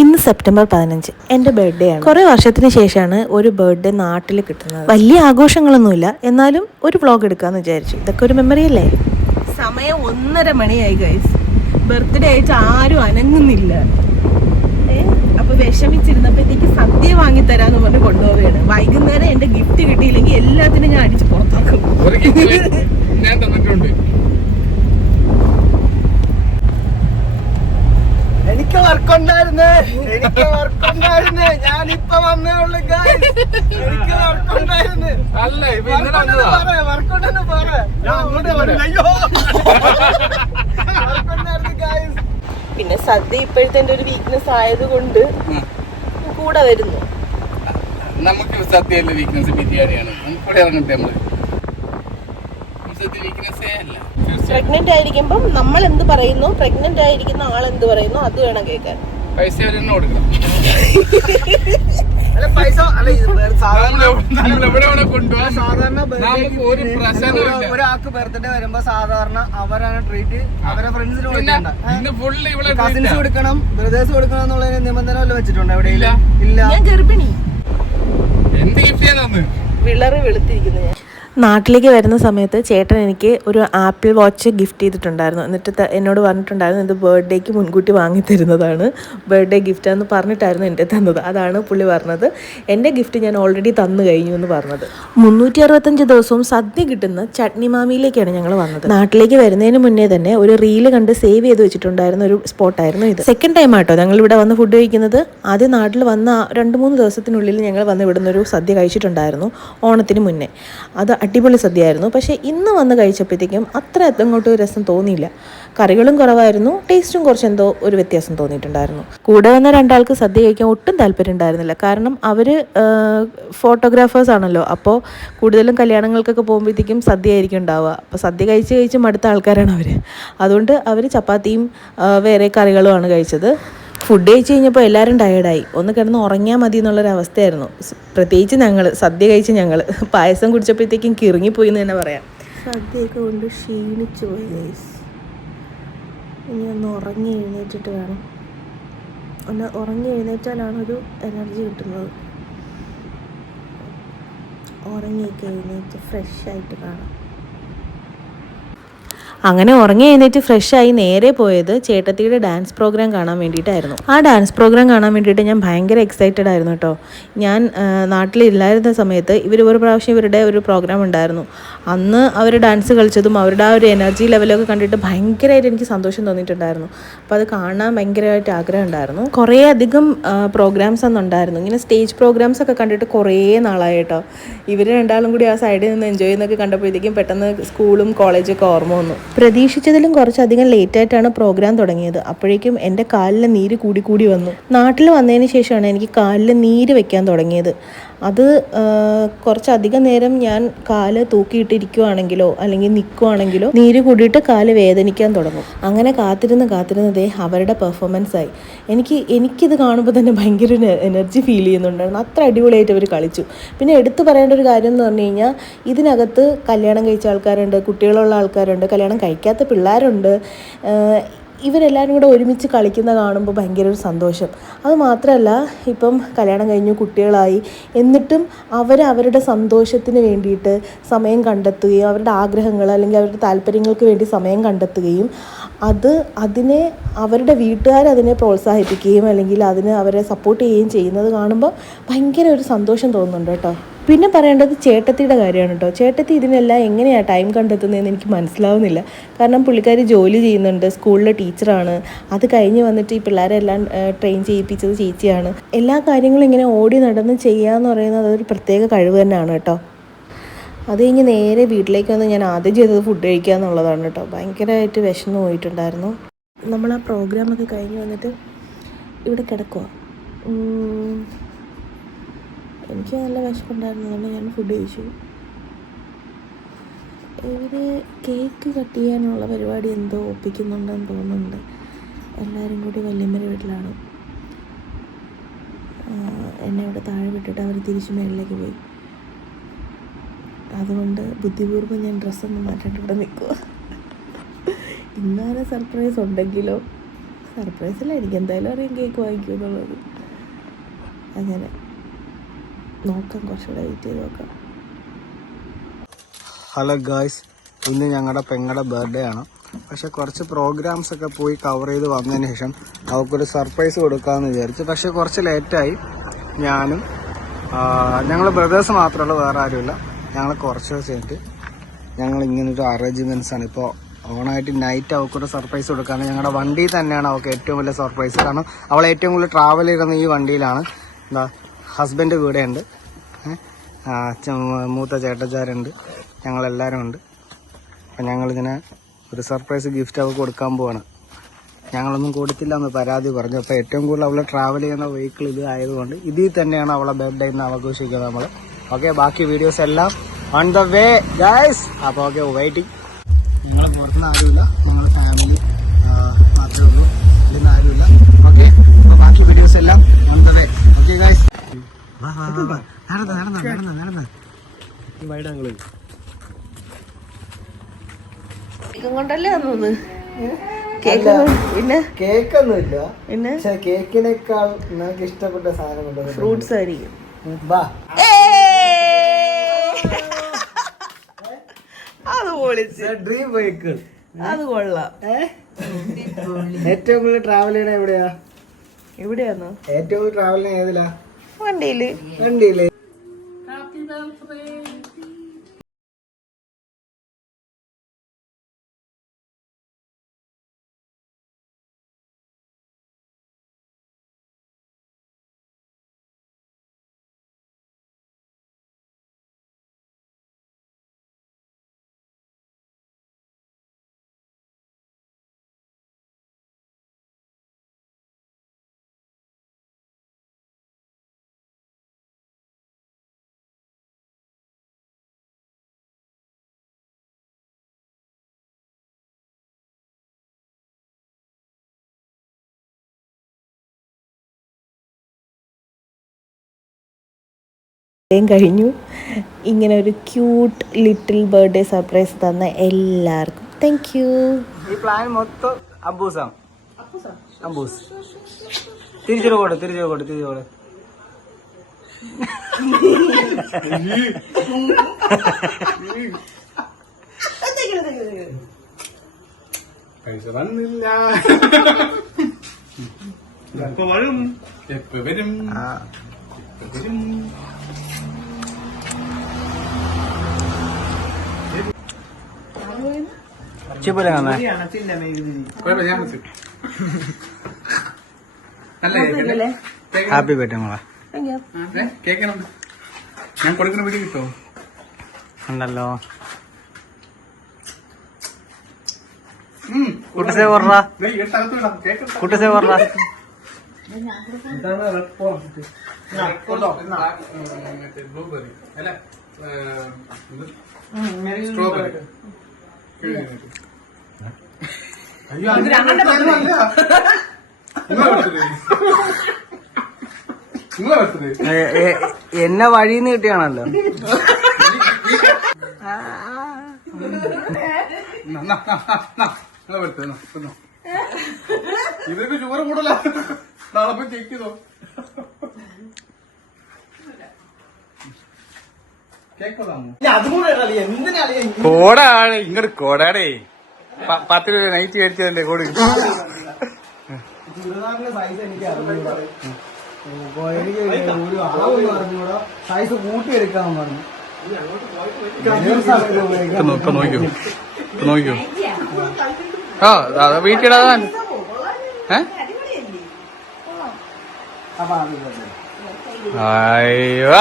ഇന്ന് സെപ്റ്റംബർ 15 എൻ്റെ ബർത്ത്ഡേ ആണ്. കുറേ വർഷത്തിന് ശേഷമാണ് ഒരു ബർത്ത്ഡേ നാട്ടിൽ കിട്ടുന്നത്. വലിയ ആഘോഷങ്ങളൊന്നുമില്ല, എന്നാലും ഒരു വ്ളോഗ് എടുക്കാമെന്ന് വിചാരിച്ചു. ഇതൊക്കെ ഒരു മെമ്മറി അല്ലേ. സമയം 1:30 മണിയായി ഗൈസ്. ബർത്ത്ഡേ ആയിട്ട് ആരും അനങ്ങുന്നില്ല. അപ്പൊ വിഷമിച്ചിരുന്നപ്പോഴത്തേക്ക് സദ്യ വാങ്ങിത്തരാന്ന് പറഞ്ഞ് കൊണ്ടുപോവുകയാണ്. വൈകുന്നേരം എന്റെ ഗിഫ്റ്റ് കിട്ടിയില്ലെങ്കിൽ എല്ലാത്തിനും ഞാൻ അടിച്ച് പുറത്താക്കും. എനിക്ക് വർക്കുണ്ടായിരുന്നേ, ഞാനിപ്പോ വന്നേ ഉള്ളു. എനിക്ക് വർക്കുണ്ടായിരുന്നു. വർക്കുണ്ടെന്ന് പറയാ. പിന്നെ സദ്യ ഇപ്പോഴത്തെ എന്റെ ഒരു വീക്ക്നെസ് ആയതുകൊണ്ട് കൂടെ വരുന്നു. നമുക്ക് സദ്യയല്ല വീക്ക്നെസ്, ബിരിയാണിയാണ്. കൂടെ ഇറങ്ങട്ടെ നമ്മള്. പ്രഗ്നന്റ് ആയിരിക്കുമ്പം നമ്മൾ എന്ത് പറയുന്നു, പ്രഗ്നന്റ് ആയിരിക്കുന്ന ആൾ എന്ത് പറയുന്നു, അത് വേണം കേൾക്കാൻ. പൈസ കൊടുക്കണം. ഒരാൾക്ക് ബർത്ത്ഡേ വരുമ്പോ സാധാരണ അവരാണ് ട്രീറ്റ്, അവരെ ഫ്രണ്ട്സിന് കൊടുക്കണ്ട, കസിൻസ് കൊടുക്കണം, ബ്രദേഴ്സ് കൊടുക്കണം എന്നുള്ള നിബന്ധന വല്ല വെച്ചിട്ടുണ്ടോ എവിടെയില്ല? ഇല്ല. ഞാൻ ഗർഭിണി. എന്ത് ഗിഫ്റ്റ് ചെയ്യാൻ വെളുത്തിരിക്കുന്നു ഞാൻ. നാട്ടിലേക്ക് വരുന്ന സമയത്ത് ചേട്ടൻ എനിക്ക് ഒരു ആപ്പിൾ വാച്ച് ഗിഫ്റ്റ് ചെയ്തിട്ടുണ്ടായിരുന്നു. എന്നിട്ട് എന്നോട് പറഞ്ഞിട്ടുണ്ടായിരുന്നു ഇത് ബർത്ത്ഡേക്ക് മുൻകൂട്ടി വാങ്ങിത്തരുന്നതാണ്, ബർത്ത്ഡേ ഗിഫ്റ്റാന്ന് പറഞ്ഞിട്ടായിരുന്നു എൻ്റെ തന്നത്. അതാണ് പുള്ളി പറഞ്ഞത് എൻ്റെ ഗിഫ്റ്റ് ഞാൻ ഓൾറെഡി തന്നു കഴിഞ്ഞു എന്ന് പറഞ്ഞത്. 365 ദിവസവും സദ്യ കിട്ടുന്ന ചട്നി മാമിയിലേക്കാണ് ഞങ്ങൾ വന്നത്. നാട്ടിലേക്ക് വരുന്നതിന് മുന്നേ തന്നെ ഒരു റീല് കണ്ട് സേവ് ചെയ്ത് വെച്ചിട്ടുണ്ടായിരുന്ന ഒരു സ്പോട്ടായിരുന്നു ഇത്. സെക്കൻഡ് ടൈം ആട്ടോ ഞങ്ങൾ ഇവിടെ വന്ന് ഫുഡ് കഴിക്കുന്നത്. ആദ്യം നാട്ടിൽ വന്ന 2-3 ദിവസത്തിനുള്ളിൽ ഞങ്ങൾ വന്ന് ഇവിടുന്ന് ഒരു സദ്യ കഴിച്ചിട്ടുണ്ടായിരുന്നു ഓണത്തിന് മുന്നേ. അത് അടിപൊളി സദ്യയായിരുന്നു. പക്ഷേ ഇന്ന് വന്ന് കഴിച്ചപ്പോഴത്തേക്കും അത്ര അങ്ങോട്ട് രസം തോന്നിയില്ല. കറികളും കുറവായിരുന്നു, ടേസ്റ്റും കുറച്ച് എന്തോ ഒരു വ്യത്യാസം തോന്നിയിട്ടുണ്ടായിരുന്നു. കൂടെ വന്ന 2 ആൾക്ക് സദ്യ കഴിക്കാൻ ഒട്ടും താല്പര്യം ഉണ്ടായിരുന്നില്ല. കാരണം അവർ ഫോട്ടോഗ്രാഫേഴ്സ് ആണല്ലോ. അപ്പോൾ കൂടുതലും കല്യാണങ്ങൾക്കൊക്കെ പോകുമ്പോഴത്തേക്കും സദ്യ ആയിരിക്കും ഉണ്ടാവുക. അപ്പോൾ സദ്യ കഴിച്ച് മടുത്ത ആൾക്കാരാണ് അവർ. അതുകൊണ്ട് അവർ ചപ്പാത്തിയും വേറെ കറികളുമാണ് കഴിച്ചത്. ഫുഡ് കഴിച്ച് കഴിഞ്ഞപ്പോൾ എല്ലാവരും ടയേർഡായി, ഒന്ന് കിടന്ന് ഉറങ്ങിയാൽ മതി എന്നുള്ളൊരവസ്ഥയായിരുന്നു. പ്രത്യേകിച്ച് ഞങ്ങൾ സദ്യ കഴിച്ച് ഞങ്ങൾ പായസം കുടിച്ചപ്പോഴത്തേക്കും കിറങ്ങിപ്പോയി എന്ന് തന്നെ പറയാം. സദ്യയൊക്കെ കൊണ്ട് ക്ഷീണിച്ചു പോയി ഗൈസ്. ഇനി ഒന്ന് ഉറങ്ങി എഴുന്നേറ്റിട്ട് വേണം. ഒന്ന് ഉറങ്ങി എഴുന്നേറ്റാലാണ് ഒരു എനർജി കിട്ടുന്നത്. ഉറങ്ങിയൊക്കെ എഴുന്നേറ്റ് ഫ്രഷായിട്ട് കാണാം. അങ്ങനെ ഉറങ്ങി എഴുന്നേറ്റ് ഫ്രഷായി നേരെ പോയത് ചേട്ടത്തിയുടെ ഡാൻസ് പ്രോഗ്രാം കാണാൻ വേണ്ടിയിട്ടായിരുന്നു. ആ ഡാൻസ് പ്രോഗ്രാം കാണാൻ വേണ്ടിയിട്ട് ഞാൻ ഭയങ്കര എക്സൈറ്റഡ് ആയിരുന്നു കേട്ടോ. ഞാൻ നാട്ടിലില്ലായിരുന്ന സമയത്ത് ഒരു പ്രാവശ്യം ഇവരുടെ ഒരു പ്രോഗ്രാം ഉണ്ടായിരുന്നു. അന്ന് അവർ ഡാൻസ് കളിച്ചതും അവരുടെ ആ ഒരു എനർജി ലെവലൊക്കെ കണ്ടിട്ട് ഭയങ്കരമായിട്ട് എനിക്ക് സന്തോഷം തോന്നിയിട്ടുണ്ടായിരുന്നു. അപ്പോൾ അത് കാണാൻ ഭയങ്കരമായിട്ട് ആഗ്രഹം ഉണ്ടായിരുന്നു. കുറേ അധികം പ്രോഗ്രാംസ് അന്നുണ്ടായിരുന്നു. ഇങ്ങനെ സ്റ്റേജ് പ്രോഗ്രാംസ് ഒക്കെ കണ്ടിട്ട് കുറേ നാളായി കേട്ടോ. ഇവർ 2 ആളും കൂടി ആ സൈഡിൽ നിന്ന് എൻജോയ് ചെയ്യുന്നൊക്കെ കണ്ടപ്പോഴത്തേക്കും പെട്ടെന്ന് സ്കൂളും കോളേജൊക്കെ ഓർമ്മ വന്നു. പ്രതീക്ഷിച്ചതിലും കുറച്ചധികം ലേറ്റായിട്ടാണ് പ്രോഗ്രാം തുടങ്ങിയത്. അപ്പോഴേക്കും എൻ്റെ കാലിൽ നീര് കൂടി വന്നു. നാട്ടിൽ വന്നതിന് ശേഷമാണ് എനിക്ക് കാലിൽ നീര് വെക്കാൻ തുടങ്ങിയത്. അത് കുറച്ചധികം നേരം ഞാൻ കാല് തൂക്കിയിട്ടിരിക്കുവാണെങ്കിലോ അല്ലെങ്കിൽ നിൽക്കുവാണെങ്കിലോ നീര് കൂടിയിട്ട് കാല് വേദനിക്കാൻ തുടങ്ങും. അങ്ങനെ കാത്തിരുന്നതേ അവരുടെ പെർഫോമൻസായി. എനിക്കിത് കാണുമ്പോൾ തന്നെ ഭയങ്കര എനർജി ഫീൽ ചെയ്യുന്നുണ്ടായിരുന്നു. അത്ര അടിപൊളിയായിട്ട് അവർ കളിച്ചു. പിന്നെ എടുത്തു പറയേണ്ട ഒരു കാര്യം എന്ന് പറഞ്ഞു കഴിഞ്ഞാൽ ഇതിനകത്ത് കല്യാണം കഴിച്ച ആൾക്കാരുണ്ട്, കുട്ടികളുള്ള ആൾക്കാരുണ്ട്, കല്യാണം കഴിക്കാത്ത പിള്ളേരുണ്ട്. ഇവരെല്ലാവരും കൂടെ ഒരുമിച്ച് കളിക്കുന്ന കാണുമ്പോൾ ഭയങ്കര ഒരു സന്തോഷം. അത് മാത്രമല്ല, ഇപ്പം കല്യാണം കഴിഞ്ഞു കുട്ടികളായി എന്നിട്ടും അവരുടെ സന്തോഷത്തിന് വേണ്ടിയിട്ട് സമയം കണ്ടെത്തുകയും അവരുടെ ആഗ്രഹങ്ങൾ അല്ലെങ്കിൽ അവരുടെ താല്പര്യങ്ങൾക്ക് വേണ്ടി സമയം കണ്ടെത്തുകയും അതിനെ അവരുടെ വീട്ടുകാരതിനെ പ്രോത്സാഹിപ്പിക്കുകയും അല്ലെങ്കിൽ അവരെ സപ്പോർട്ട് ചെയ്യുകയും ചെയ്യുന്നത് കാണുമ്പോൾ ഭയങ്കര ഒരു സന്തോഷം തോന്നുന്നുണ്ട് കേട്ടോ. പിന്നെ പറയേണ്ടത് ചേട്ടത്തിയുടെ കാര്യമാണ് കേട്ടോ. ചേട്ടത്തി ഇതിനെല്ലാം എങ്ങനെയാണ് ടൈം കണ്ടെത്തുന്നതെന്ന് എനിക്ക് മനസ്സിലാവുന്നില്ല. കാരണം പുള്ളിക്കാരി ജോലി ചെയ്യുന്നുണ്ട്, സ്കൂളിലെ ടീച്ചറാണ്. അത് കഴിഞ്ഞ് വന്നിട്ട് ഈ പിള്ളേരെല്ലാം ട്രെയിൻ ചെയ്യിപ്പിച്ചത് ചേച്ചിയാണ്. എല്ലാ കാര്യങ്ങളും ഇങ്ങനെ ഓടി നടന്ന് ചെയ്യുക എന്ന് പറയുന്നത് അതൊരു പ്രത്യേക കഴിവ് തന്നെയാണ് കേട്ടോ. അത് കഴിഞ്ഞ് നേരെ വീട്ടിലേക്ക് വന്ന് ഞാൻ ആദ്യം ചെയ്തത് ഫുഡ് കഴിക്കുക എന്നുള്ളതാണ് കേട്ടോ. ഭയങ്കരമായിട്ട് വിശന്ന് പോയിട്ടുണ്ടായിരുന്നു. നമ്മൾ ആ പ്രോഗ്രാമൊക്കെ കഴിഞ്ഞ് വന്നിട്ട് ഇവിടെ കിടക്കുക. എനിക്ക് നല്ല വിശപ്പുണ്ടായിരുന്നു, അതുകൊണ്ട് ഞാൻ ഫുഡ് കഴിച്ചു. ഇവർ കേക്ക് കട്ട് ചെയ്യാനുള്ള പരിപാടി എന്തോ ഒപ്പിക്കുന്നുണ്ടെന്ന് തോന്നുന്നുണ്ട്. എല്ലാവരും കൂടി വല്യമ്മയുടെ വീട്ടിലാണ്. എന്നെ ഇവിടെ താഴെ വിട്ടിട്ട് അവർ തിരിച്ച് മേളിലേക്ക് പോയി. അതുകൊണ്ട് ബുദ്ധിപൂർവ്വം ഞാൻ ഡ്രസ്സൊന്നും മാറ്റാണ്ട് ഇവിടെ നിൽക്കുക. ഇന്നാലും സർപ്രൈസ് ഉണ്ടെങ്കിലോ സർപ്രൈസല്ല, എനിക്ക് എന്തായാലും അറിയാം കേക്ക് വാങ്ങിക്കും എന്നുള്ളത്. അങ്ങനെ നോക്കാം, കുറച്ചുകൂടെ വെയിറ്റ് ചെയ്ത് നോക്കാം. ഹലോ ഗായ്സ്, ഇന്ന് ഞങ്ങളുടെ പെങ്ങളുടെ ബർത്ത്ഡേ ആണ്. പക്ഷെ കുറച്ച് പ്രോഗ്രാംസ് ഒക്കെ പോയി കവർ ചെയ്ത് വന്നതിന് ശേഷം അവൾക്കൊരു സർപ്രൈസ് കൊടുക്കാമെന്ന് വിചാരിച്ചു. പക്ഷെ കുറച്ച് ലേറ്റായി. ഞാനും ഞങ്ങൾ ബ്രദേഴ്സ് മാത്രമല്ല, വേറെ ആരുമില്ല. ഞങ്ങൾ കുറച്ച് ദിവസമായിട്ട് ഞങ്ങൾ ഇങ്ങനൊരു അറേഞ്ച്മെൻറ്റ്സ് ആണ്. ഇപ്പോൾ ഓണായിട്ട് നൈറ്റ് അവൾക്കൊരു സർപ്രൈസ് കൊടുക്കാമെന്ന്. ഞങ്ങളുടെ വണ്ടിയിൽ തന്നെയാണ് അവൾക്ക് ഏറ്റവും വലിയ സർപ്രൈസ്. കാരണം അവൾ ഏറ്റവും കൂടുതൽ ട്രാവൽ ചെയ്യുന്നത് ഈ വണ്ടിയിലാണ്. എന്താ ഹസ്ബൻഡ് കൂടെ ഉണ്ട്, മൂത്ത ചേട്ടച്ചാരുണ്ട്, ഞങ്ങളെല്ലാവരും ഉണ്ട്. അപ്പം ഞങ്ങളിങ്ങനെ ഒരു സർപ്രൈസ് ഗിഫ്റ്റ് അവൾക്ക് കൊടുക്കാൻ പോവാണ്. ഞങ്ങളൊന്നും കൊടുത്തില്ല എന്ന് പരാതി പറഞ്ഞു. അപ്പോൾ ഏറ്റവും കൂടുതൽ അവൾ ട്രാവൽ ചെയ്യുന്ന വെഹിക്കിൾ ഇത് ആയതുകൊണ്ട് ഇതിൽ തന്നെയാണ് അവളെ ബർത്ത്ഡേ ഇന്ന് ആഘോഷിക്കുന്നത് നമ്മൾ. ഓക്കെ, ബാക്കി വീഡിയോസ് എല്ലാം ഓൺ ദ വേ ഗൈസ്. അപ്പോൾ ഓക്കെ, വെയിറ്റിംഗ്. ഞങ്ങൾ പുറത്തുനിന്ന് ആരുമില്ല, ഞങ്ങൾ ഫാമിലി മാത്രമേ ഉള്ളൂ, ഇതിൽ ആരുമില്ല. ഓക്കെ, അപ്പോൾ ബാക്കി വീഡിയോസ് എല്ലാം on the way. Okay guys, നടന്ന വൈഡാങ്കളിൽ കേക്കും കൊണ്ടല്ലേ വന്നത്. കേക്ക് പിന്നെ കേക്കൊന്നുമില്ല, പിന്നെ പക്ഷെ കേക്കിനേക്കാൾ നിങ്ങൾക്ക് ഇഷ്ടപ്പെട്ട സാധനം കൊണ്ട് ഫ്രൂട്ട്സ് ആയിരിക്കും. അത് പൊളിച്ച്, ഡ്രീം വെഹിക്കിൾ, അത് കൊള്ളാം. ഏറ്റവും കൂടുതൽ ട്രാവൽ ചെയ്യണ എവിടെയാ? എവിടെയാന്നോ ഏറ്റവും കൂടുതൽ ട്രാവൽ ചെയ്യണ ഏതിലാ? വണ്ടിയില്. വണ്ടിയില്. കഴിഞ്ഞു. ഇങ്ങനെ ഒരു ക്യൂട്ട് ലിറ്റിൽ ബർത്ത്ഡേ സർപ്രൈസ് തന്ന എല്ലാവർക്കും താങ്ക് യു. ഈ പ്ലാൻ മൊത്തം അബൂസാണ്. അബൂസ് തിരിച്ചോട്. വന്നില്ല, എപ്പോ വരും, എപ്പോ വരും. ഹാപ്പി ബർത്ത്ഡേ മോളെ. കേക്കണം, ഞാൻ കൊടുക്കുന്ന വീഡിയോ കിട്ടോ? ഉണ്ടല്ലോ. കുട്ടിസേ പറഞ്ഞ കുട്ടിസേ പറഞ്ഞ ബ്ലൂബെറി അല്ല സ്ട്രോബെറി. അയ്യോ, എന്നെ വഴിന്ന് കിട്ടിയാണല്ലോ. ഇവർക്ക് ഷുഗർ കൂടല, നാളെ പോയി ചെക്ക് ചെയ്തോ. കോടാണ് ഇങ്ങോട്ട് കോടാടേ. 10 രൂപ നൈറ്റ് മേടിച്ചതല്ലേ കോടി. സൈസ് കൂട്ടിയെടുക്കാൻ പറഞ്ഞു. നോക്കിയോ ആ വീട്ടിടാൻ. അയ്യോ